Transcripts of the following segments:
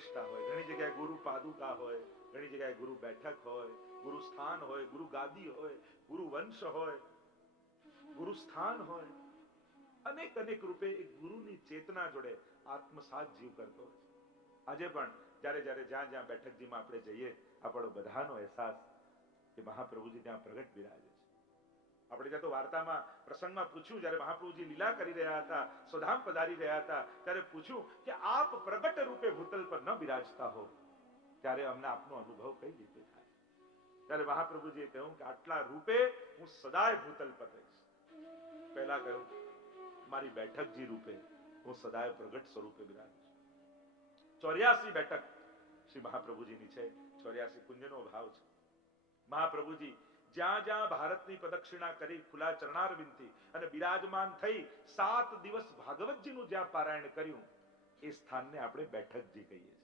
પ્રતિષ્ઠા હોય, ઘણી જગ્યાએ ગુરુ પાદુકા હોય, ઘણી જગ્યાએ ગુરુ બેઠક હોય, ગુરુ સ્થાન હોય, ગુરુ ગાદી હોય, ગુરુ વંશ હોય, ગુરુ સ્થાન હોય. અનેક અનેક રૂપે એક ગુરુની ચેતના જોડે આત્મસાત જીવ કરતો હોય. આજે પણ જ્યારે જ્યારે જ્યાં જ્યાં બેઠકજીમાં આપણે જઈએ, આપણો બધાનો અહેસાસ કે મહાપ્રભુજી ત્યાં પ્રગટ બિરાજે છે. આપણે ત્યાં તો વાર્તામાં પ્રસંગમાં પૂછ્યું, જ્યારે મહાપ્રભુજી લીલા કરી રહ્યા હતા, સ્વધામ પધારી રહ્યા હતા, ત્યારે પૂછ્યું કે આપ પ્રગટ રૂપે ભૂતલ પર ન બિરાજતા હો, ત્યારે અમને આપનો અનુભવ કઈ રીતે થાય? ત્યારે મહાપ્રભુજીએ કહ્યું કે આટલા રૂપે હું સદાય ભૂતલ પર રહીશ. પહેલા કહ્યું મારી બેઠકજી રૂપે હું સદાય પ્રગટ સ્વરૂપે બિરાજીશ. 84 બેઠક શ્રી મહાપ્રભુજીની છે. 84 પુણ્યનો ભાવ છે. મહાપ્રભુજી જ્યાં જ્યાં ભારતની પ્રદક્ષિણા કરી ખુલ્લા ચરણારવિંદથી અને બિરાજમાન થઈ 7 દિવસ ભાગવતજીનું જ્યાં પારાયણ કર્યું, એ સ્થાનને આપણે બેઠકજી કહીએ છીએ.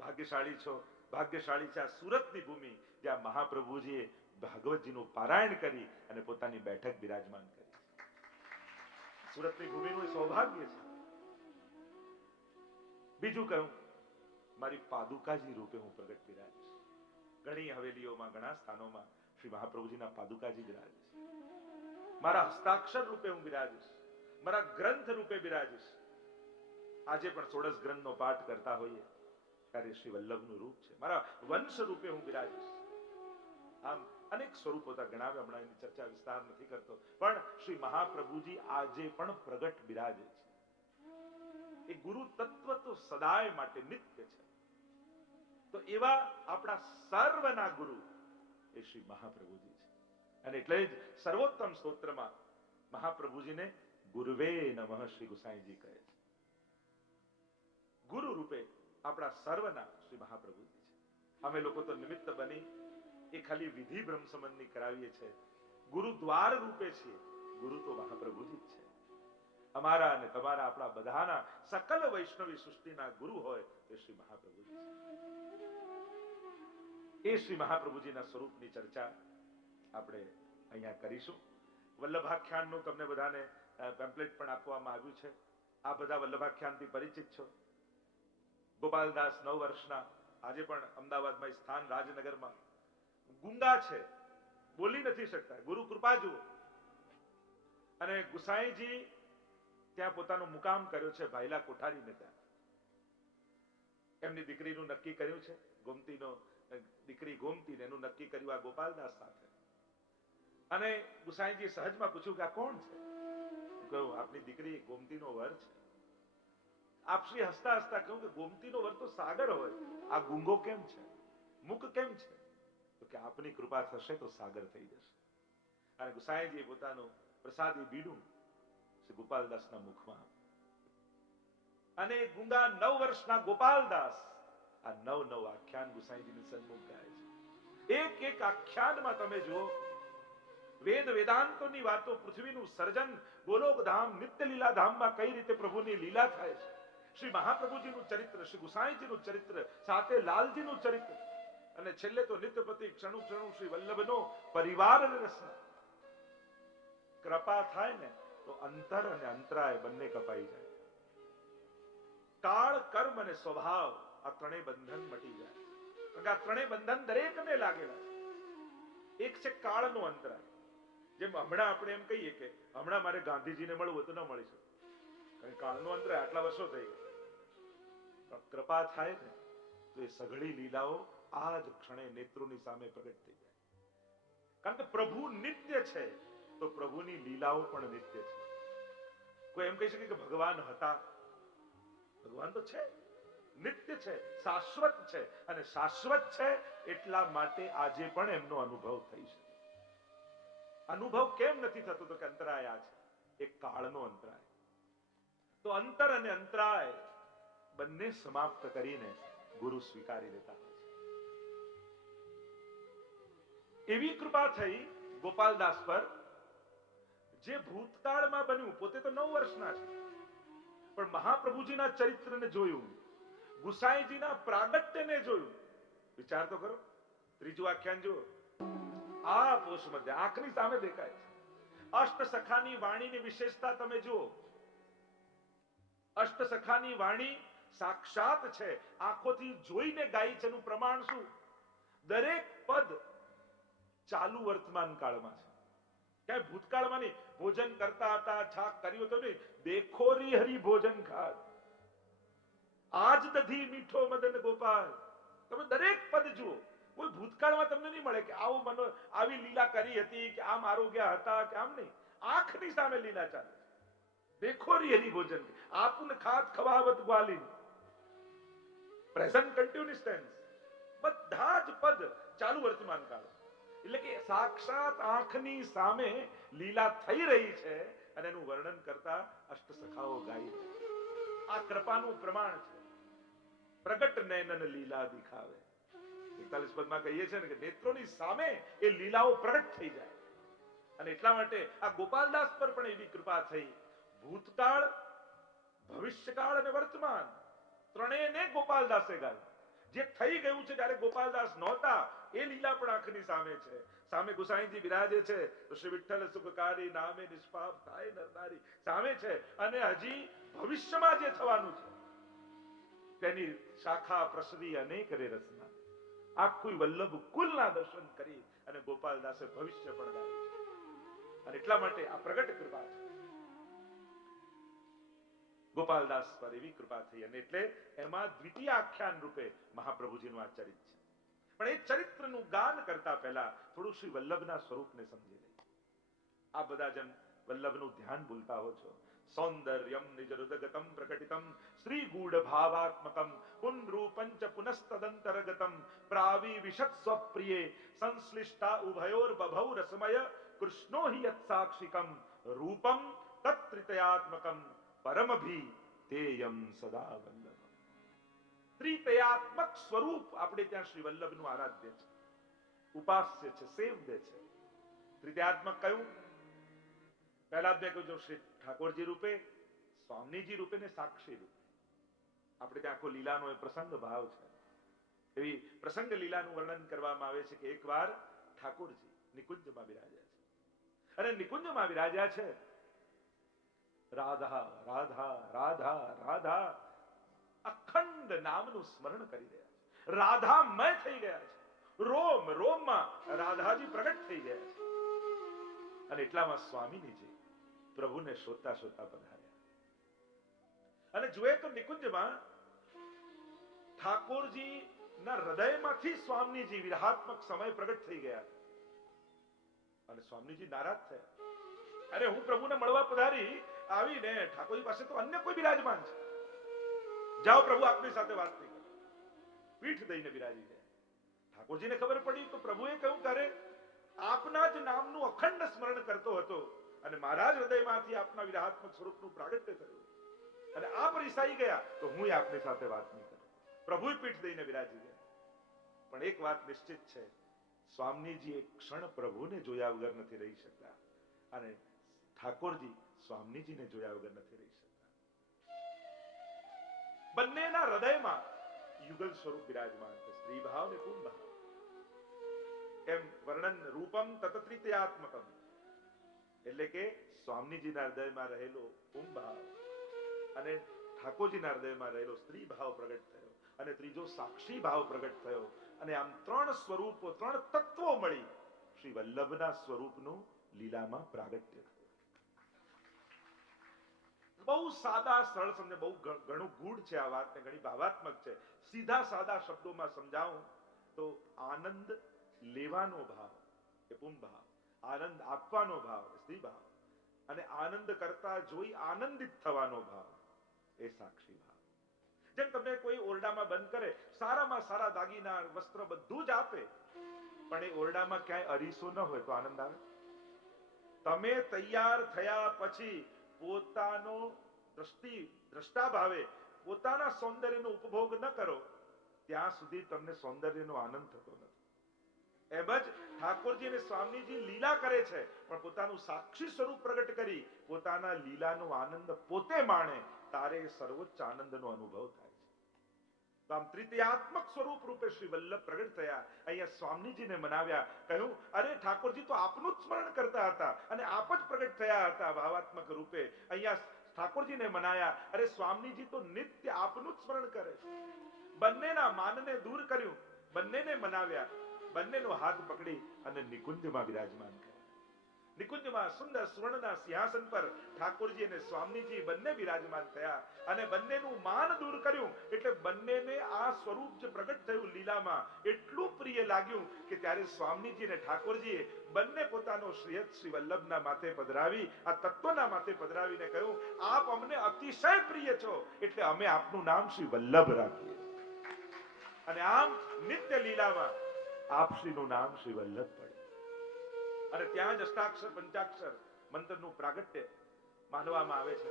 ભાગ્યશાળી છો, ભાગ્યશાળી છે આ સુરતની ભૂમિ, જ્યાં મહાપ્રભુજીએ ભાગવતજીનું પારાયણ કરી અને પોતાની બેઠક બિરાજમાન કરી. સુરતની ભૂમિનું સૌભાગ્ય છે. બીજું કહ્યું મારી પાદુકાજી રૂપે હું પ્રગટ બિરાજીશ. ઘણી હવેલીઓમાં, ઘણા સ્થાનોમાં શ્રી મહાપ્રભુજીના પાદુકાજી બિરાજે છે. મારા હસ્તાક્ષર રૂપે હું બિરાજીશ, મારા ગ્રંથ રૂપે બિરાજીશ. આજે પણ 16 ગ્રંથનો પાઠ કરતા હોઈએ ત્યારે શ્રી વલ્લભનું રૂપ છે. મારા વંશ રૂપે હું બિરાજીશ. આમ અનેક સ્વરૂપો ગણાવ્યા, હમણાં એની ચર્ચા વિસ્તાર નથી કરતો, પણ શ્રી મહાપ્રભુજી આજે પણ પ્રગટ બિરાજે છે. એ ગુરુ તત્વ તો સદાય માટે નિત્ય છે. તો એવા આપણા સર્વના ગુરુ એ શ્રી મહાપ્રભુજી છે. અને એટલે જ સર્વોત્તમ સ્તોત્રમાં મહાપ્રભુજીને ગુરુવે નમઃ શ્રી ગુસાઈજી કહે છે. ગુરુ રૂપે આપણા સર્વના શ્રી મહાપ્રભુજી છે. અમે લોકો તો નિમિત્ત બની એ ખાલી વિધિ બ્રહ્મસંબંધની કરાવીએ છીએ. ગુરુદ્વાર રૂપે છીએ. ગુરુ તો મહાપ્રભુજી જ છે. અમારા અને તમારા, આપણા બધાના સકલ વૈષ્ણવી સૃષ્ટિના ગુરુ હોય તે શ્રી મહાપ્રભુજી છે. એ શ્રી મહાપ્રભુજીના સ્વરૂપની ચર્ચા આપણે અહીંયા કરીશું. વલ્લભાખ્યાનનું તમને બધાને પેમ્પલેટ પણ આપવામાં આવ્યું છે. આ બધા વલ્લભાખ્યાનથી પરિચિત છો. ગોપાલદાસ 9 વર્ષના, આજે પણ અમદાવાદમાં સ્થાન, રાજનગરમાં ગુંગા છે, બોલી નથી શકતા. ગુરુ કૃપા જુઓ. અને ગુસાઈજી ત્યાં પોતાનો મુકામ કર્યો છે, ભાઈલા કોઠારીને. ત્યાં એમની દીકરીનું નક્કી કર્યું છે, ગોમતીનો દીકરી ગોમતી, એનું નક્કી કર્યું આ ગોપાલદાસ સાથે. અને ગુસાઈજી સહજમાં પૂછ્યું કે આ કોણ છે? કહ્યું આપની દીકરી ગોમતીનો વર છે. આપશ્રી હસતા હસતા કહ્યું કે ગોમતીનો વર તો સાગર હોય, આ ગુંગો કેમ છે, મુક કેમ છે? તો કે આપની કૃપા થશે તો સાગર થઈ જશે. અને ગુસાઈજી પોતાનું પ્રસાદી બીડું શ્રી ગોપાલદાસના મુખમાં, અને ગુંગા 9 વર્ષના ગોપાલદાસ આ 9 આખ્યાન ગુસાઈજીની સન્મુખ ગાય છે. એક એક આખ્યાનમાં તમે જુઓ વેદ વેદાંતોની વાતો, પૃથ્વીનું સર્જન, ગોલોકધામ, નિત્ય લીલા ધામમાં કઈ રીતે પ્રભુની લીલા થાય છે, શ્રી મહાપ્રભુજીનું ચરિત્ર, શ્રી ગુસાઈજીનું ચરિત્ર, સાથે લાલજીનું ચરિત્ર, અને છેલ્લે તો નિત્યપતિ ક્ષણુ ક્ષણુ શ્રી વલ્લભનો પરિવાર રસના. કૃપા થાય ને તો અંતર અને અંતરાય બંને કપાઈ જાય. કાળ, કર્મ અને સ્વભાવ, આ ત્રણેય બંધન મટી જાય. કારણ કે આ ત્રણેય બંધન દરેકને લાગેલા છે. એક છે કાળનો અંતરાય. જેમ હમણાં આપણે એમ કહીએ કે હમણાં મારે ગાંધીજીને મળવું તો ન મળી શકે, કારણ કે કાળનો અંતરાય, આટલા વર્ષો થઈ ગયા. પણ કૃપા થાય ને તો એ સઘળી લીલાઓ આ જ ક્ષણે નેત્રોની સામે પ્રગટ થઈ જાય. કારણ કે પ્રભુ નિત્ય છે તો પ્રભુની લીલાઓ પણ નિત્ય છે. કોઈ એમ કહી શકે કે ભગવાન હતા? ભગવાન તો છે, નિત્ય છે, શાશ્વત છે. અને શાશ્વત છે એટલા માટે આજે પણ એમનો અનુભવ થઈ શકે. અનુભવ કેમ નથી થતો? તો કે અંતરાય આ છે, એક કાળનો અંતરાય. તો અંતર અને અંતરાય બંને સમાપ્ત કરીને ગુરુ સ્વીકારી લેતા હોય છે. એવી કૃપા થઈ ગોપાલદાસ પર, જે ભૂતકાળમાં બન્યું. પોતે તો 9 વર્ષના છે, પણ મહાપ્રભુજીના ચરિત્રને જોયું, ગુસાઈજીના પ્રાગટ્યને જોયું. વિચાર તો કરો. 3જું આખ્યાન જુઓ. આ પોષ મધ્ય આંખની સામે દેખાય છે. અષ્ટ સખાની વાણીની વિશેષતા તમે જુઓ. અષ્ટ સખાની વાણી સાક્ષાત છે, આંખોથી જોઈને ગાય છે. એનું પ્રમાણ શું? દરેક પદ ચાલુ વર્તમાન કાળમાં છે, ક્યાંય ભૂતકાળમાં નહીં. ભોજન કરતા હતા, છાક કર્યું હતું નહીં. દેખો રી હરી ભોજન ખાત, આજ દધી મીઠો મદન ગોપાલ. તમે દરેક પદ જુઓ. કોઈ ભૂતકાળમાં તમને નહીં મળે કે આવી લીલા કરી હતી, કે આમ આરોગ્ય હતા, કે આમ નહીં. આંખની સામે લીલા ચાલે. દેખો રી હરી ભોજન, આપને ખાત ખવાવત ગ્વાલીન. Present continuous tense. બધા જ પદ ચાલુ વર્તમાન કાળ. એટલે કે સાક્ષાત આંખની સામે લીલા થઈ રહી છે, અને એનું વર્ણન કરતા અષ્ટસખાઓ ગાય છે. આ કૃપાનું પ્રમાણ છે. પ્રગટ નયનન લીલા દિખાવે. 41 પદમાં કહીએ છીએ ને કે નેત્રોની સામે એ લીલાઓ પ્રગટ થઈ જાય. અને એટલા માટે આ ગોપાલદાસ પર પણ એવી કૃપા થઈ. ભૂતકાળ, ભવિષ્યકાળ અને વર્તમાન ત્રણેયને ગોપાલદાસે ગાયું. જે થઈ ગયું છે જ્યારે ગોપાલદાસ નહોતા, એ લીલા પણ આંખની સામે છે. સામે ગુસાઈજી બિરાજે છે તો શ્રી વિઠ્ઠલ સુખકારી નામે નિષ્પાપ થાય નરનારી સામે છે. અને હજી ભવિષ્યમાં જે થવાનું છે તેની શાખા પ્રસરી અનેક રે રસના. આખું વલ્લભ કુલના દર્શન કરી અને ગોપાલદાસે ભવિષ્ય પણ ગાયું છે. અને એટલા માટે આ પ્રગટ કૃપા છે. ગોપાલદાસ પર એવી કૃપા થઈ, અને એટલે એમાં દ્વિતીય આખ્યાન રૂપે મહાપ્રભુજીનું આ ચરિત્ર છે. પણ એ ચરિત્રનું ગાન કરતા પહેલા થોડું શ્રી વલ્લભના સ્વરૂપને સમજી લઈએ. આ બધા જન વલ્લભનું ધ્યાન ભૂલતા હો છો. સૌંદર્યમ નિજ હૃદગતમ પ્રકટિતમ શ્રી ગૂઢ ભાવાત્મકમ પુનરૂપંચ પુનસ્તદંતરગતમ પ્રાવી વિશત સ્વપ્રિયે સંશ્લિષ્ટા ઉભયોર બભૌ રસમય કૃષ્ણો હિ યત સાક્ષિકમ રૂપમ તત્ત્રિતયાત્મકમ પરમભી તેયમ સદા વલ્લભ. ત્રિતયાત્મક સ્વરૂપ આપણે ત્યાં શ્રી વલ્લભનું આરાધ્ય છે, ઉપાસ્ય છે, સેવ્ય છે. ત્રિતયાત્મક કયું? પહેલા મેં કહ્યું શ્રી ઠાકોરજી રૂપે, સ્વામીજી રૂપે ને સાક્ષી રૂપે. આપણે ત્યાં આખો લીલાનો એ પ્રસંગ ભાવ છે. એવી પ્રસંગ લીલાનું વર્ણન કરવામાં આવે છે કે એકવાર ઠાકોરજી નિકુંજમાં બિરાજ્યા છે, અને નિકુંજમાં બિરાજ્યા છે. રાધા રાધા રાધા રાધા અખંડ નામનું સ્મરણ કરી રહ્યા છે. રાધામય થઈ ગયા છે. રોમ રોમમાં રાધાજી પ્રગટ થઈ ગયા છે. અને એટલામાં સ્વામીજી પ્રભુને શોધતા શોધતા પધાર્યા. અને જોઈએ તો નિકુંજમાં ઠાકોરજી ના હૃદયમાંથી સ્વામીજી વિરહાત્મક સમય પ્રગટ થઈ ગયા. અને સ્વામીજી નારાજ થયા. અરે હું પ્રભુને મળવા પધારી, આવીને ઠાકોરજી પાસે તો અન્ય કોઈ બિરાજમાન છે. જાઓ પ્રભુ આપની સાથે વાત નહીં કરે. પીઠ દઈને બિરાજી ગયા. ઠાકોરજીને ખબર પડી તો પ્રભુએ કહ્યું કરે આપના જ નામનું અખંડ સ્મરણ કરતો હતો, અને મારા જ હૃદયમાંથી આપના વિરહાત્મક સ્વરૂપનું પ્રાગટ્ય થયું, અને આપ રિસાઈ ગયા તો હું આપની સાથે વાત નહીં કરું. પ્રભુએ પીઠ દઈને બિરાજી ગયા. પણ એક વાત નિશ્ચિત છે, સ્વામીજી એક ક્ષણ પ્રભુને જોયા વગર નથી રહી શકતા, અને ઠાકોરજી સ્વામીજીને જોયા વગર નથી રહી શકતા. બંનેના હૃદયમાં યુગલ સ્વરૂપ બિરાજમાન છે, સ્ત્રી ભાવ ને પું ભાવ. એમ વર્ણન રૂપમ તત્ત્રિતયાત્મકમ, એટલે કે સ્વામીજીના હૃદયમાં રહેલો પું ભાવ અને ઠાકોરજીના હૃદયમાં રહેલો સ્ત્રી ભાવ પ્રગટ થયો, અને ત્રીજો સાક્ષી ભાવ પ્રગટ થયો. અને આમ ત્રણ સ્વરૂપો, ત્રણ તત્વો મળી શ્રી વલ્લભના સ્વરૂપનું લીલામાં પ્રાગટ્ય થયું. બહુ સાદા સરળ સમજે, બહુ ઘણું ગૂઢ છે આ વાત ને ઘણી ભાવાત્મક છે. સીધા સાદા શબ્દોમાં સમજાવું તો આનંદ લેવાનો ભાવ એ પું ભાવ, આનંદ આપવાનો ભાવ એ સ્ત્રી ભાવ, અને આનંદ કરતા જોઈ આનંદિત થવાનો ભાવ એ સાક્ષી ભાવ. જેમ તમને કોઈ ઓરડામાં બંધ કરે, સારામાં સારા દાગીના વસ્ત્ર બધું જ આપે, પણ એ ઓરડામાં ક્યાંય અરીસો ન હોય તો આનંદ આવે? તમે તૈયાર થયા પછી પોતાનો દ્રષ્ટા ભાવે પોતાના સૌંદર્યનો ઉપભોગ ન કરો ત્યાં સુધી તમને સૌંદર્યનો આનંદ થતો નથી. એમ જ ઠાકોરજી અને સ્વામીજી લીલા કરે છે, પણ પોતાનું સાક્ષી સ્વરૂપ પ્રગટ કરી પોતાના લીલાનો આનંદ પોતે માણે, તારે સર્વોચ્ચ આનંદનો અનુભવ થાય છે. તો આમ ત્રિતયાત્મક સ્વરૂપ રૂપે શ્રી વલ્લભ પ્રગટ થયા. અહીંયા સ્વામીજીને મનાવ્યા, કહ્યું અરે ઠાકોરજી તો આપનું જ સ્મરણ કરતા હતા અને આપ જ પ્રગટ થયા હતા ભાવાત્મક રૂપે. અહીંયા ઠાકોરજીને મનાયા. અરે સ્વામીજી તો નિત્ય આપનું જ સ્મરણ કરે છે. બંનેના માનને દૂર કર્યું, બંનેને મનાવ્યા, બંનેનો હાથ પકડી અને નિકુંજમાં બિરાજમાન કર્યા. નિકુંજમાં સુંદર સુવર્ણના સિંહાસન પર ઠાકોરજી અને સ્વામીજી બંને બિરાજમાન થયા અને બંનેનું માન દૂર કર્યું. એટલે બંનેને આ સ્વરૂપ જે પ્રગટ થયું લીલામાં એટલું પ્રિય લાગ્યું કે ત્યારે સ્વામીજી અને ઠાકોરજીએ બંને પોતાનો શ્રીહસ્ત શ્રી વલ્લભના માથે પધરાવી, આ તત્વના માથે પધરાવીને કહ્યું, આપ અમને અતિશય પ્રિય છો એટલે અમે આપનું નામ શ્રી વલ્લભ રાખીએ. અને આમ નિત્ય લીલામાં આપશ્રીનું નામ શ્રી વલ્લભ પડે. અને ત્યાં જ અષ્ટાક્ષર પંચાક્ષર મંત્રનું પ્રાગટ્ય માનવામાં આવે છે.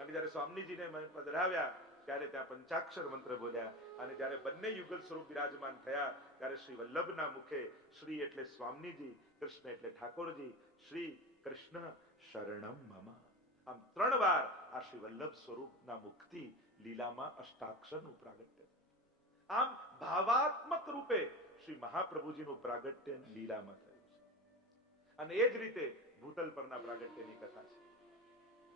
અને જ્યારે સ્વામીજીને પધરાવ્યા ત્યારે ત્યાં પંચાક્ષર મંત્ર બોલ્યા અને જ્યારે બંને યુગલ સ્વરૂપ બિરાજમાન થયા ત્યારે શ્રી વલ્લભના મુખે શ્રી એટલે સ્વામીજી, કૃષ્ણ એટલે ઠાકોરજી, શ્રી કૃષ્ણ શરણમ મમ, આમ 3 વાર આ શ્રી વલ્લભ સ્વરૂપના મુખથી લીલામાં અષ્ટાક્ષરનું પ્રાગટ્ય. આમ ભાવાત્મક રૂપે શ્રી મહાપ્રભુજીનું પ્રાગટ્ય લીલામાં થયું છે. અને એ જ રીતે ભૂતલ પરના પ્રાગટ્યની કથા છે,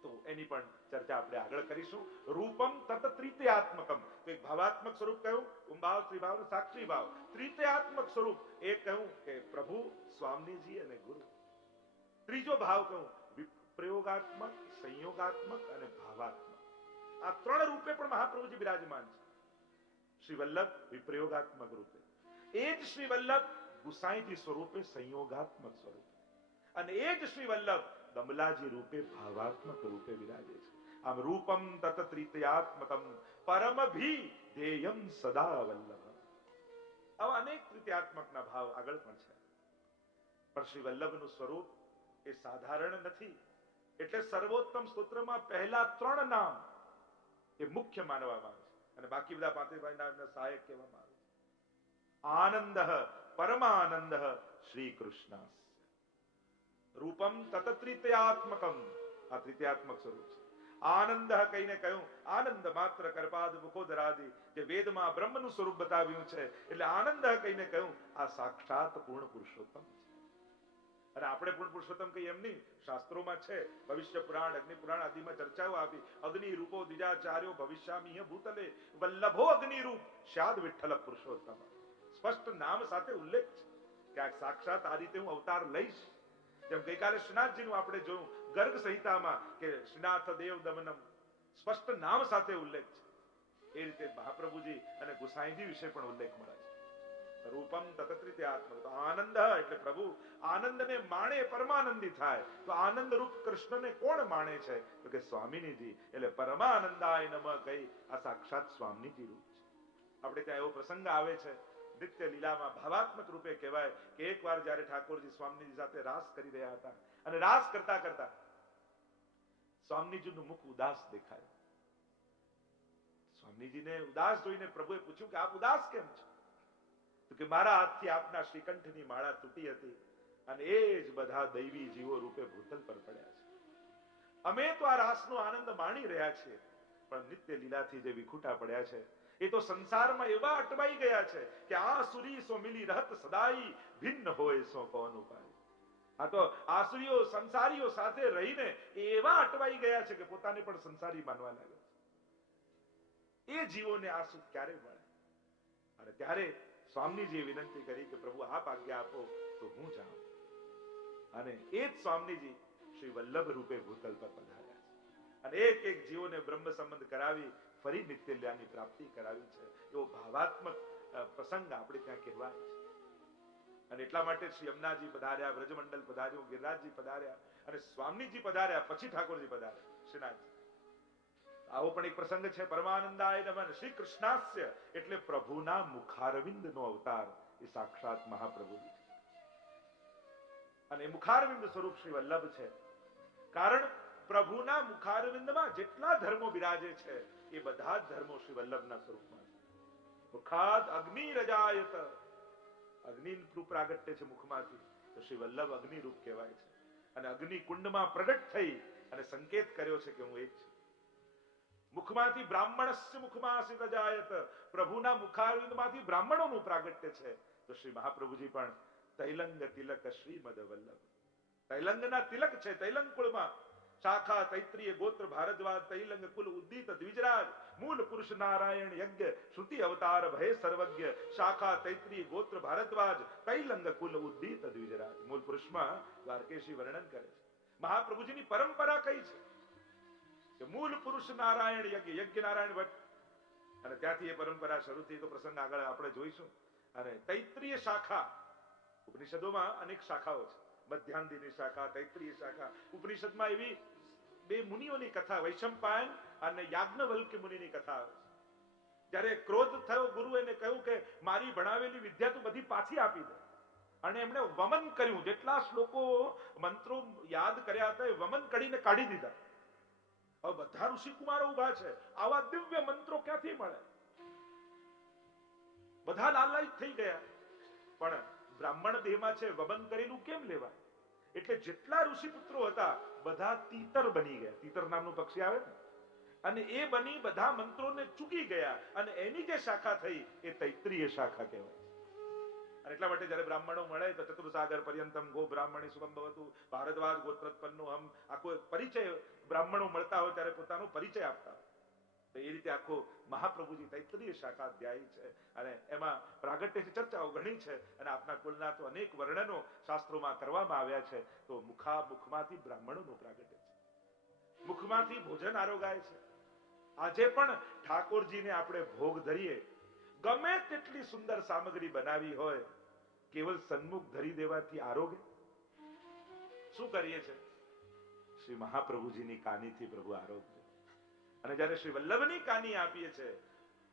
તો એની પણ ચર્ચા આપણે આગળ કરીશું. રૂપમ તત ત્રિતયાત્મકમ, તો એક ભાવાત્મક સ્વરૂપ કહ્યું, ઉમભાવ, ત્રિભાવ, સાક્ષી ભાવ. ત્રિતયાત્મક સ્વરૂપ એ કહ્યું કે પ્રભુ, સ્વામીજી અને ગુરુ. ત્રીજો ભાવ કહ્યું પ્રયોગાત્મક, સંયોગાત્મક અને ભાવાત્મક. આ 3 રૂપે પણ મહાપ્રભુજી બિરાજમાન છે. શ્રી વલ્લભ વિપ્રયોગાત્મક રૂપે, એ જ શ્રી વલ્લભ ગુસાઈજી સ્વરૂપે સંયોગાત્મક સ્વરૂપે, અને એ જ શ્રી વલ્લભ દમલાજી રૂપે ભાવાત્મક રૂપે વિરાજે છે. આમ રૂપમ તત ત્રિતયાત્મકમ પરમભી ધેયમ સદા વલ્લભ. આવા અનેક ત્રિતયાત્મકના ભાવ આગળ પણ છે. પણ શ્રી વલ્લભનું સ્વરૂપ એ સાધારણ નથી. એટલે સર્વોત્તમ સ્તોત્રમાં પહેલા 3 નામ એ મુખ્ય માનવામાં આવે છે અને બાકી બધા 5 નામના સહાયક કહેવામાં આવે છે. આનંદ પરમાનંદ શ્રી કૃષ્ણ. રૂપમ તત ત્રિતયાત્મકમ, આ ત્રિતયાત્મક સ્વરૂપ છે. આનંદ કહીને કહ્યું, આનંદ માત્ર કરપાદ મુખોદરાદિ, જે વેદમાં બ્રહ્મનું સ્વરૂપ બતાવ્યું છે એટલે આનંદ કહીને કહ્યું આ સાક્ષાત પૂર્ણ પુરુષોત્તમ છે. અને આપણે પૂર્ણ પુરુષોત્તમ કહીએ એમ નહીં, શાસ્ત્રોમાં છે, ભવિષ્ય પુરાણ, અગ્નિ પુરાણ આદિમાં ચર્ચાઓ આપી. અગ્નિ રૂપો દ્વિજાચાર્યો ભવિષ્યામિહ ભૂતલે વલ્લભો અગ્નિ રૂપ સ્યાદ વિઠ્ઠલ પુરુષોત્તમ. સ્પષ્ટ નામ સાથે ઉલ્લેખ છે કે આ સાક્ષાત આ રીતે હું અવતાર લઈશ. જેમ ગઈકાલે શ્રીનાથજીનું આપણે જોયું ગર્ગ સંહિતામાં કે શ્રીનાથ દેવ દમનમ, સ્પષ્ટ નામ સાથે ઉલ્લેખ છે. એ રીતે મહાપ્રભુજી અને ગુસાઈજી વિશે પણ ઉલ્લેખ મળે છે. રૂપમ તત ત્રિતયાત્મક, તો આનંદ એટલે પ્રભુ આનંદને માણે પરમાનંદી થાય. તો આનંદ રૂપ કૃષ્ણને કોણ માણે છે? તો કે સ્વામિનીજી. એટલે પરમાનંદાય નમઃ કહી આ સાક્ષાત સ્વામીજી રૂપ છે. આપણે ત્યાં એવો પ્રસંગ આવે છે નિત્ય લીલામાં ભાવાત્મક રૂપે કહેવાય કે એકવાર જ્યારે ઠાકોરજી સ્વામીજી સાથે રાસ કરી રહ્યા હતા અને રાસ કરતા કરતા સ્વામીજીનું મુખ ઉદાસ દેખાયું. સ્વામીજીને ઉદાસ જોઈને પ્રભુએ પૂછ્યું કે આપ ઉદાસ કેમ છો? તો કે મારા હાથથી આપના શ્રીકંઠની માળા તૂટી હતી અને એ જ બધા દૈવી જીવો રૂપે ભૂતલ પર પડ્યા છે. અમે તો આ રાસનો આનંદ માણી રહ્યા છીએ, પણ નિત્ય લીલાથી જે વિખૂટા પડ્યા છે એ તો સંસારમાં એવા અટવાઈ ગયા છે કે આસુરી સો મિલી રહત સદાઈ, ભિન્ન હોય સો કોન ઉપાય. આ તો આસુરીઓ સંસારીઓ સાથે રહીને એવા અટવાઈ ગયા છે કે પોતાને પણ સંસારી માનવા લાગે છે. એ જીવોને આ સુખ ક્યારે મળે? અને ત્યારે સ્વામીજીએ વિનંતી કરી કે પ્રભુ આપ આજ્ઞા આપો તો હું જાઉં. અને એ જ સ્વામીજી શ્રી વલ્લભ રૂપે ભૂતલ પર પધાર્યા છે અને એક એક જીવોને બ્રહ્મ સંબંધ કરાવી ફરી નિત્ય લીલાની પ્રાપ્તિ કરાવી છે. એવો ભાવાત્મક પ્રસંગ આપણે ત્યાં કહેવાય છે. અને એટલા માટે શ્રી યમુનાજી પધાર્યા, વ્રજમંડલ પધાર્યું, ગિરિરાજજી પધાર્યા અને સ્વામીજી પધાર્યા, પછી ઠાકોરજી પધાર્યા શ્રીનાથજી. આવો પણ એક પ્રસંગ છે. પરમાનંદાય નમઃ શ્રી કૃષ્ણાસ્ય એટલે પ્રભુના મુખારવિંદનો અવતાર એ સાક્ષાત મહાપ્રભુજી છે. અને મુખારવિંદ સ્વરૂપ શ્રી વલ્લભ છે. કારણ પ્રભુના મુખારવિંદમાં જેટલા ધર્મો બિરાજે છે એ બધા જ ધર્મો શ્રી વલ્લભના સ્વરૂપમાં છે. મુખાદ અગ્નિ રજાયત, અગ્નિનું પ્રાગટ્ય છે મુખમાંથી, તો શ્રી વલ્લભ અગ્નિ રૂપ કહેવાય છે. અને અગ્નિ કુંડમાં પ્રગટ થઈ અને સંકેત કર્યો છે કે હું એ જ છું. મુખમાંથી બ્રાહ્મણસ્ય મુખમાસી રજાયત, પ્રભુના મુખારવિંદમાંથી બ્રાહ્મણોનું પ્રાગટ્ય છે. તો શ્રી મહાપ્રભુજી પણ તૈલંગ તિલક શ્રીમદ વલ્લભ, તૈલંગના તિલક છે. તૈલંગ કુળમાં શાખા તૈત્રીય ગોત્ર ભારદ્વાજ તૈલંગ કુલ ઉદ્દીત દ્વિજરાજ મૂળ પુરુષ નારાયણ યજ્ઞ શ્રુતિ અવતાર ભય સર્વજ્ઞ શાખા તૈત્રીય ગોત્ર ભારદ્વાજ તૈલંગ કુલ ઉદ્દીત દ્વિજરાજ. મૂળ પુરુષમાં દ્વારકેશી વર્ણન કરે છે. મહાપ્રભુજીની પરંપરા કઈ છે કે મૂળ પુરુષ નારાયણ યજ્ઞ, યજ્ઞ નારાયણ ભટ્ટ, અને ત્યાંથી એ પરંપરા શરૂ થઈ. તો પ્રસંગ આગળ આપણે જોઈશું. અને તૈત્રીય શાખા, ઉપનિષદોમાં અનેક શાખાઓ છે, મધ્યાંદિની શાખા, તૈત્રીય શાખા. ઉપનિષદમાં એવી બે મુનિઓની કથા, વૈશંપાયન અને યાજ્ઞવલ્ક્ય મુનિની કથા આવે છે. જ્યારે ક્રોધ થયો, ગુરુ એને કહ્યું કે મારી ભણાવેલી વિદ્યા તું બધી પાછી આપી દે, અને એમણે વમન કર્યું. જેટલા શ્લોકો મંત્રો યાદ કર્યા હતા એ વમન કરીને કાઢી દીધા. હવે બધા ઋષિકુમારો ઉભા છે, આવા દિવ્ય મંત્રો ક્યાંથી મળે? બધા લાલાયિત થઈ ગયા. પણ બ્રાહ્મણ દેહમાં છે, વમન કરેલું કેમ લેવાય? એટલે જેટલા ઋષિપુત્રો હતા બધા તીતર બની ગયા. તીતર નામનું પક્ષી આવે ને, અને એ બની બધા મંત્રોને ચૂકી ગયા, અને એની જે શાખા થઈ એ તૈત્રીય શાખા કહેવાય. અને એટલા માટે જયારે બ્રાહ્મણો મળે તો ચતુર્સાગર પર્યંતમ ગો બ્રાહ્મણી શુભમ ભવતુ ભારદ્વાજ ગોત્રોત્પન્નો હમ, આખો પરિચય બ્રાહ્મણો મળતા હોય ત્યારે પોતાનો પરિચય આપતા. તો એ રીતે આખો મહાપ્રભુજી તૈત્રીય શાખા અધ્યાય છે, અને એમાં પ્રાગટ્ય ચર્ચાઓ ઘણી છે, અને આપના કુળના તો અનેક વર્ણનો શાસ્ત્રોમાં કરવામાં આવ્યા છે. તો મુખમાંથી બ્રાહ્મણોનું પ્રાગટ્ય છે, મુખમાંથી ભોજન આરોગાય છે. આજે પણ ઠાકોરજીને આપણે ભોગ ધરીએ, ગમે તેટલી સુંદર સામગ્રી બનાવી હોય, કેવલ સન્મુખ ધરી દેવાથી આરોગે? શું કરીએ છે? શ્રી મહાપ્રભુજીની કાનીથી પ્રભુ આરોગ્ય. અને જયારે શ્રી વલ્લભની કાની આપીએ છે,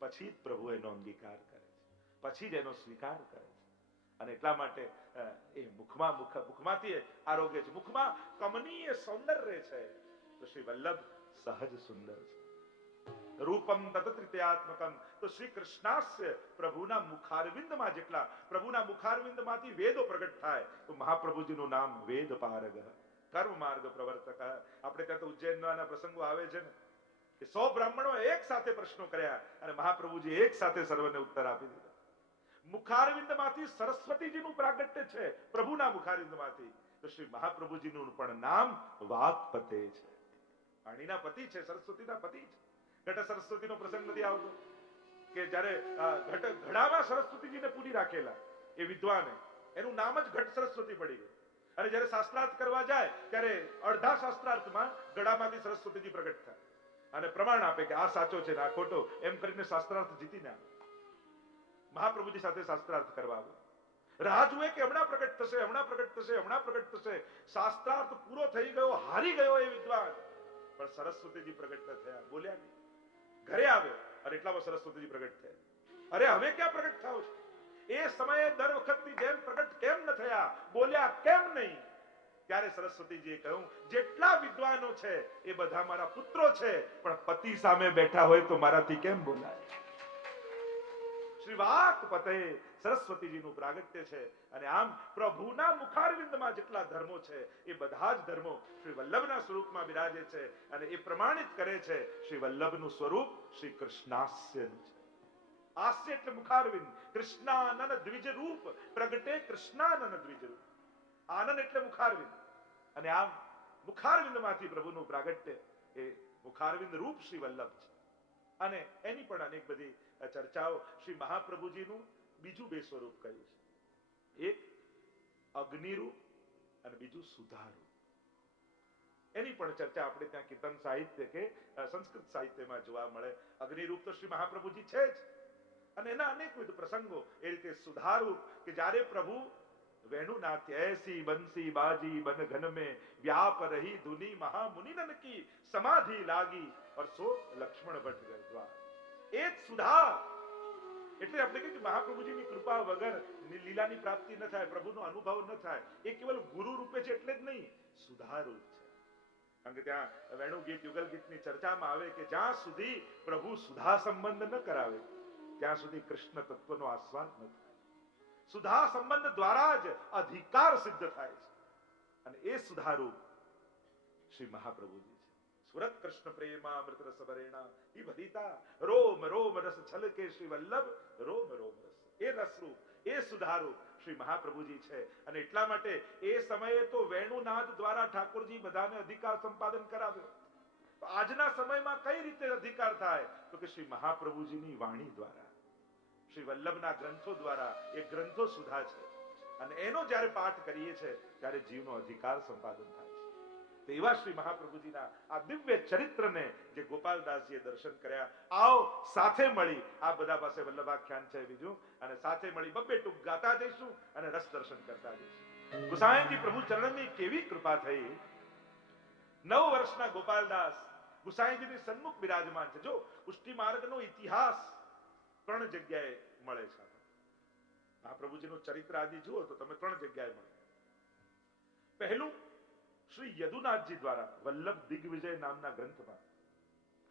પછી જ પ્રભુ એનો અંગીકાર કરે છે, પછી જ એનો સ્વીકાર કરે છે. અને એટલા માટે એ મુખમાંથી આરોગ્ય છે. મુખમાં કમનીય સૌંદર્ય છે, તો શ્રી વલ્લભ સહજ સુંદર છે. રૂપમ તત્ત્રિતયાત્મકમ, તો શ્રી કૃષ્ણાસ્ય, પ્રભુના મુખારવિંદમાં જેટલા, પ્રભુના મુખારવિંદમાંથી વેદો પ્રગટ થાય, તો મહાપ્રભુજીનું નામ વેદ પારગ, કર્મ માર્ગ પ્રવર્તક. આપણે ત્યાં તો ઉજ્જૈનના પ્રસંગો આવે છે ને, કે 100 બ્રાહ્મણો એક સાથે પ્રશ્નો કર્યા અને મહાપ્રભુજી એક સાથે સર્વને ઉત્તર આપી દીધા. મુખારવિંદમાંથી સરસ્વતીજીનું પ્રાગટ્ય છે, પ્રભુના મુખારવિંદમાંથી. તો શ્રી મહાપ્રભુજીનું પણ નામ વાક્પતે છે. વાણીના પતિ છે, સરસ્વતીના પતિ છે. ઘટ સરસ્વતીનો પ્રસંગ નથી આવતો કે જ્યારે ઘડામાં સરસ્વતીજીને પૂરી રાખેલા એ વિદ્વાને, એનું નામ જ ઘટ સરસ્વતી પડી ગયું. અને જ્યારે શાસ્ત્રાર્થ કરવા જાય ત્યારે અડધા શાસ્ત્રાર્થમાં ગળામાંથી સરસ્વતીજી પ્રગટ થાય અને પ્રમાણ આપે કે આ સાચો છે ને આ ખોટો, એમ કરીને શાસ્ત્રાર્થ જીતીને આવે. મહાપ્રભુજી સાથે શાસ્ત્રાર્થ કરવા આવે, રાહ જુએ કે હમણાં પ્રગટ થશે, હમણાં પ્રગટ થશે, હમણાં પ્રગટ થશે. શાસ્ત્રાર્થ પૂરો થઈ ગયો, હારી ગયો એ વિદ્વાન, પણ સરસ્વતીજી પ્રગટ ન થયા, બોલ્યા નહીં. ઘરે આવ્યો અને એટલામાં સરસ્વતીજી પ્રગટ થયા. અરે હવે ક્યાં પ્રગટ થાવ છો? એ સમયે દર વખતની જેમ પ્રગટ કેમ ન થયા, બોલ્યા કેમ નહીં? ત્યારે સરસ્વતીજીએ કહ્યું, જેટલા વિદ્વાનો છે એ બધા મારા પુત્રો છે, પણ પતિ સામે બેઠા હોય તો મારાથી કેમ બોલાય? શ્રી વાક્પતે સરસ્વતીજીનું પ્રાગટ્ય છે. અને આમ પ્રભુના મુખારવિંદમાં જેટલા ધર્મો છે એ બધા જ ધર્મો શ્રી વલ્લભના સ્વરૂપમાં બિરાજે છે, અને એ પ્રમાણિત કરે છે શ્રી વલ્લભનું સ્વરૂપ શ્રી કૃષ્ણાસ્યનું છે. આસ્ય એટલે મુખારવિંદ, કૃષ્ણાનન દ્વિજ રૂપ પ્રગટે, કૃષ્ણાનન દ્વિજ રૂપ. આનંદ એટલે મુખારવિંદ, અને આમ મુખારવિંદમાંથી પ્રભુનું પ્રાગટ્ય એ મુખારવિંદ રૂપ શ્રી વલ્લભ છે. અને એની પણ અનેક બધી ચર્ચાઓ. શ્રી મહાપ્રભુજીનું બીજું બે સ્વરૂપ કહ્યું છે, એક અગ્નિરૂપ અને બીજું સુધારૂપ. એની પણ ચર્ચા આપણે ત્યાં કીર્તન સાહિત્ય કે સંસ્કૃત સાહિત્યમાં જોવા મળે. અગ્નિરૂપ તો શ્રી મહાપ્રભુજી છે જ, અને એના અનેકવિધ પ્રસંગો. એ રીતે સુધારૂપ કે જ્યારે પ્રભુ વેણુનાથ્ય ऐसी बंसी बाजी बन घन में व्याप रही धुनी महामुनिनन की समाधि लागी और सो लक्ष्मण भट्ट गए द्वार. એ જ સુધાર. એટલે આપણે કહીએ કે મહાપ્રભુજીની કૃપા વગર લીલાની પ્રાપ્તિ ન થાય, પ્રભુનો અનુભવ ન થાય. એ કેવલ ગુરુ રૂપે છે એટલે જ નહીં, સુધારૂપ છે. કારણ કે ત્યાં વેણુ ગીત, યુગલ ગીતની ચર્ચામાં આવે કે જ્યાં સુધી પ્રભુ સુધા સંબંધ ન કરાવે ત્યાં સુધી કૃષ્ણ તત્વનો આસ્વાદ ન થાય. સુધા સંબંધ દ્વારા જ અધિકાર સિદ્ધ થાય છે, અને એ સુધારૂપ શ્રી મહાપ્રભુજી છે. સુરત કૃષ્ણ પ્રેમામૃત રસ ભરેણા ઈ ભરિતા, રોમ રોમ રસ છલકે શ્રી વલ્લભ રોમ રોમ રસ. એ રસરૂપ, એ સુધારૂપ શ્રી મહાપ્રભુજી છે. અને એટલા માટે એ સમયે તો વેણુનાદ દ્વારા ઠાકોરજી બધાને અધિકાર સંપાદન કરાવ્યો. આજના સમયમાં કઈ રીતે અધિકાર થાય? તો કે શ્રી મહાપ્રભુજીની વાણી દ્વારા, શ્રી વલ્લભના ગ્રંથો દ્વારા. એ ગ્રંથો સુધા છે અને એનો જ્યારે પાઠ કરીએ છીએ ત્યારે જીવનો અધિકાર સંપાદન થાય છે. તો એવા શ્રી મહાપ્રભુજીના આ દિવ્ય ચરિત્રને જે ગોપાલદાસજીએ દર્શન કર્યા, આવો સાથે મળી આ બધા પાસે વલ્લભાખ્યાન છે બીજું, અને સાથે મળી બબ્બે ટૂંક ગાતા જઈશું અને રસ દર્શન કરતા જઈશું. ગુસાઈજી પ્રભુ ચરણની કેવી કૃપા થઈ. 9 વર્ષના ગોપાલદાસ ગુસાઈજીની સન્મુખ બિરાજમાન છે. જો પુષ્ટિ માર્ગનો ઇતિહાસ 3 જગ્યાએ મળે છે. મહાપ્રભુજીનું ચરિત્ર આદિ જુઓ તો તમે 3 જગ્યાએ મળે. પહેલું શ્રી યદુનાથજી દ્વારા વલ્લભ દિગ્વિજય નામના ગ્રંથમાં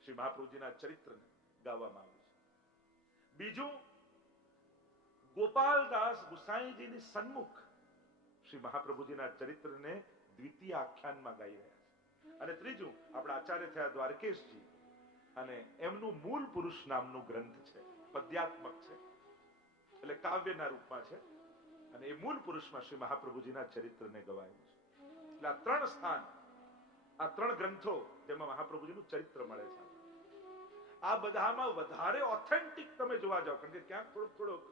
શ્રી મહાપ્રભુજીના ચરિત્રને ગાવામાં આવ્યું છે. બીજું ગોપાલદાસ ગુસાઈજીની સન્મુખ શ્રી મહાપ્રભુજીના ચરિત્રને દ્વિતીય આખ્યાનમાં ગાઈ રહ્યા છે. અને ત્રીજું આપણા આચાર્ય થયા દ્વારકેશજી, અને એમનું મૂળ પુરુષ નામનું ગ્રંથ છે, પદ્યાત્મક છે, એટલે કાવ્યના રૂપમાં છે. અને એ મૂળ પુરુષમાં શ્રી મહાપ્રભુજીના ચરિત્રને ગવાયું છે. એટલે આ 3 સ્થાન, આ 3 ગ્રંથો જેમાં મહાપ્રભુજીનું ચરિત્ર મળે છે. આ બધામાં વધારે ઓથેન્ટિક તમે જોવા જાઓ, કારણ કે ક્યાંક થોડોક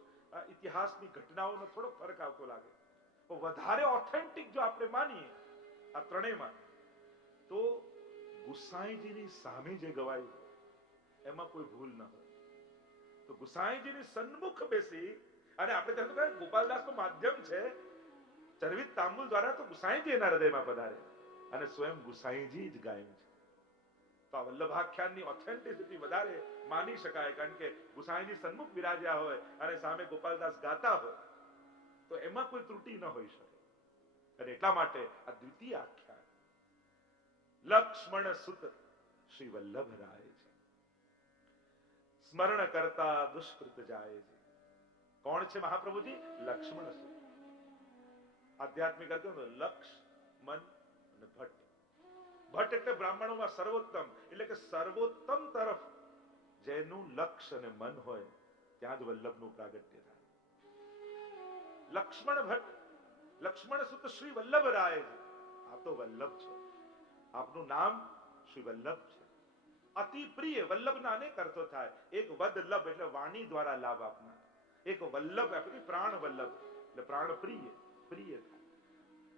ઇતિહાસની ઘટનાઓનો થોડો ફરક આવતો લાગે, તો વધારે ઓથેન્ટિક જો આપણે માનીએ આ ત્રણેયમાં, તો ગુસાઈજીની સામે જે ગવાયું એમાં કોઈ ભૂલ ન હોય. તો ગુસાઈજીની સન્મુખ બેસી, અને આપણે કહ્યું ગોપાલદાસનું માધ્યમ છે, ચરવિત તાંબુલ દ્વારા તો ગુસાઈજી એના હૃદયમાં પધારે અને સ્વયં ગુસાઈજી જ ગાયું છે. તો આ વલ્લભાખ્યાનની ઓથેન્ટિસિટી વધારે માની શકાય, કારણ કે ગુસાઈજી સન્મુખ બિરાજ્યા હોય અને સામે ગોપાલદાસ ગાતા હોય તો એમાં કોઈ ત્રુટિ ન હોઈ શકે. અને એટલા માટે આ દ્વિતીય આખ્યાન લક્ષ્મણ સુત શ્રી વલ્લભ રાય છે. સ્મરણ કરતા દુષ્કૃત જાય છે. કોણ છે મહાપ્રભુજી? લક્ષ્મણ સુત. આધ્યાત્મિક અર્થ લક્ષ, મન અને ભટ્ટ. ભટ્ટ એટલે બ્રાહ્મણોમાં સર્વોત્તમ, એટલે કે સર્વોત્તમ તરફ જેનું લક્ષ અને મન હોય ત્યાં જ વલ્લભનું પ્રાગટ્ય થાય. લક્ષ્મણ ભટ્ટ, લક્ષ્મણ સુત શ્રી વલ્લભ રાય છે. આપ તો વલ્લભ છો, આપનું નામ શ્રી વલ્લભ છે. અતિ પ્રિય, વલ્લભના અનેક અર્થો થાય. એક વદલ્લભ એટલે વાણી દ્વારા લાભ આપનાર, એક વલ્લભ એટલે પ્રાણ વલ્લભ એટલે પ્રાણ પ્રિય, પ્રિય થાય.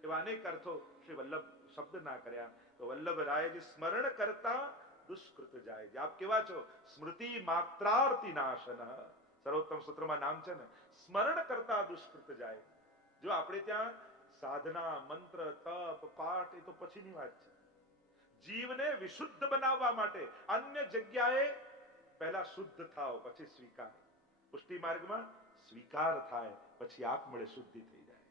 એવા અનેક અર્થો શ્રી વલ્લભ શબ્દ ના કર્યા. તો વલ્લભ રાયજી સ્મરણ કરતા દુષ્કૃત જાય. આપ કેવા છો? સ્મૃતિ માત્રાર્થી નાશન. સર્વોત્તમ સૂત્રમાં નામ છે ને, સ્મરણ કરતા દુષ્કૃત જાય. જો આપણે ત્યાં સાધના, મંત્ર, તપ, પાઠ એ તો પછીની વાત છે. જીવને વિશુદ્ધ બનાવવા માટે અન્ય જગ્યાએ પહેલા શુદ્ધ થાવ, પછી સ્વીકાર. પુષ્ટિ માર્ગમાં સ્વીકાર થાય પછી આપમેળે શુદ્ધિ થઈ જાય.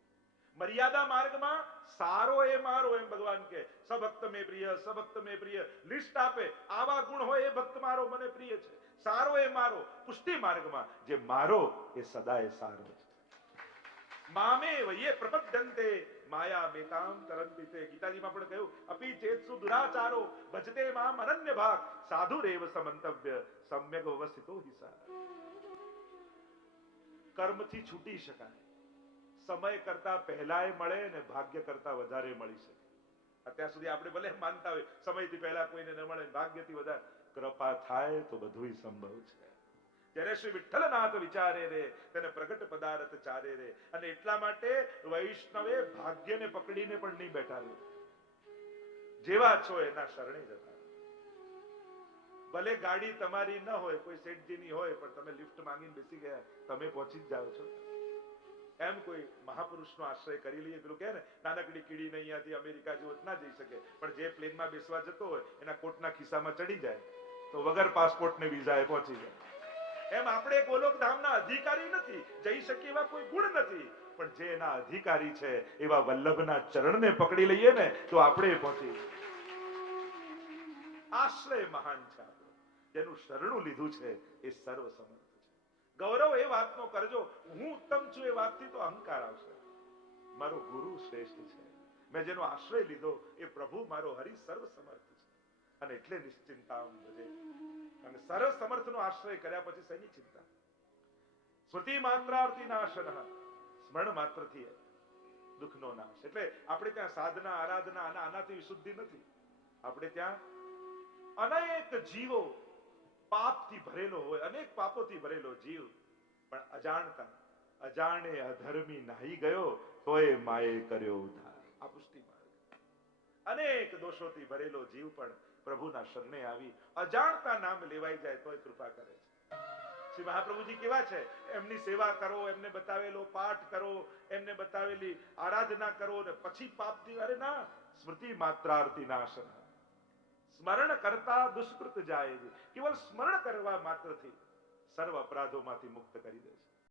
મર્યાદા માર્ગમાં સારો એ મારો, એમ ભગવાન કે સભક્ત મે પ્રિય, સભક્ત મે પ્રિય લિસ્ટ આપે. આવા ગુણ હોય એ ભક્ત મારો મને પ્રિય છે, સારો એ મારો. પુષ્ટિ માર્ગમાં જે મારો એ સદાય સારો છે. મામે વયે પ્રપદ્યન્તે માયા મેતામ તરંતિ તે. ગીતાજીમાં પણ કહ્યું અપી ચેત્સુ દુરાચારો ભજતે મામ અનન્ય ભાગ સાધુરેવ સમંતવ્ય સમ્યક વ્યવસ્થિતો હિસા. કર્મથી છૂટી શકાય. સમય કરતા પહેલાય મળે ને ભાગ્ય કરતા વધારે મળી શકે. અત્યાર સુધી આપણે ભલે માનતા હોય સમયથી પહેલા કોઈને ન મળે, ભાગ્યથી વધારે. કૃપા થાય તો બધું સંભવ છે. જ્યારે શ્રી વિઠ્ઠલનાથ વિચારે રે તેને પ્રગટ પદાર્થ ચારે રે. અને એટલા માટે વૈષ્ણવે ભાગ્યને પકડીને પણ નહીં બેઠા રહે. જેવા છો એના શરણે જતા. ભલે ગાડી તમારી ન હોય, કોઈ શેઠજીની હોય, પણ તમે લિફ્ટ માંગીને બેસી ગયા, તમે પહોંચી જ જાઓ છો. એમ કોઈ મહાપુરુષનો આશ્રય કરી લઈએ. પેલું કહે ને નાનકડી કીડીને અહીંયાથી અમેરિકા જેવો ના જઈ શકે, પણ જે પ્લેનમાં બેસવા જતો હોય એના કોટના ખિસ્સામાં ચડી જાય તો વગર પાસપોર્ટ ને વિઝા એ પહોંચી જાય. એમ આપણે ગોલોકધામના અધિકારી નથી, જઈ શકીએ એવા કોઈ ગુણ નથી, પણ જે એના અધિકારી છે એવા વલ્લભના ચરણને પકડી લઈએ ને તો આપણે પહોંચી. આશ્રય મહાન છે આપણો. જેનું શરણું લીધું છે એ સર્વ સમર્થ છે. ગૌરવ એ વાતનો કરજો, હું ઉત્તમ છું એ વાતથી તો અહંકાર આવશે. મારો ગુરુ શ્રેષ્ઠ છે, મેં જેનો આશ્રય લીધો એ પ્રભુ મારો હરિ સર્વ સમર્થ છે. અને એટલે નિશ્ચિંતા ભજે. અને સર્વ સમર્થનો આશ્રય કર્યા પછી શેની ચિંતા? સ્મૃતિ માત્રાર્થી નાશન, સ્મરણ માત્રથી દુઃખનો નાશ. એટલે આપણે ત્યાં સાધના આરાધના આનાથી વિશુદ્ધિ નથી. આપણે ત્યાં અનેક જીવો પાપથી ભરેલો હોય, અનેક પાપોથી ભરેલો જીવ પણ અજાણતા અજાણે અધર્મી નાહી ગયો તોય માએ કર્યો ઉદ્ધાર. આ પુષ્ટિ માર્ગ. અનેક દોષોથી ભરેલો જીવ પણ પ્રભુના શરણે આવી અજાણતા નામ લેવાઈ જાય તોય કૃપા કરે છે. શ્રી મહાપ્રભુજી કેવા છે? એમની સેવા કરો, એમને બતાવેલો પાઠ કરો, એમને બતાવેલી આરાધના કરો ને પછી પાપથી, અરે ના, સ્મૃતિ માત્રાર્થી નાશન, સ્મરણ કરતા દુષ્કૃત જાય છે. કેવલ સ્મરણ કરવા માત્રથી સર્વ અપરાધોમાંથી મુક્ત કરી દે છે.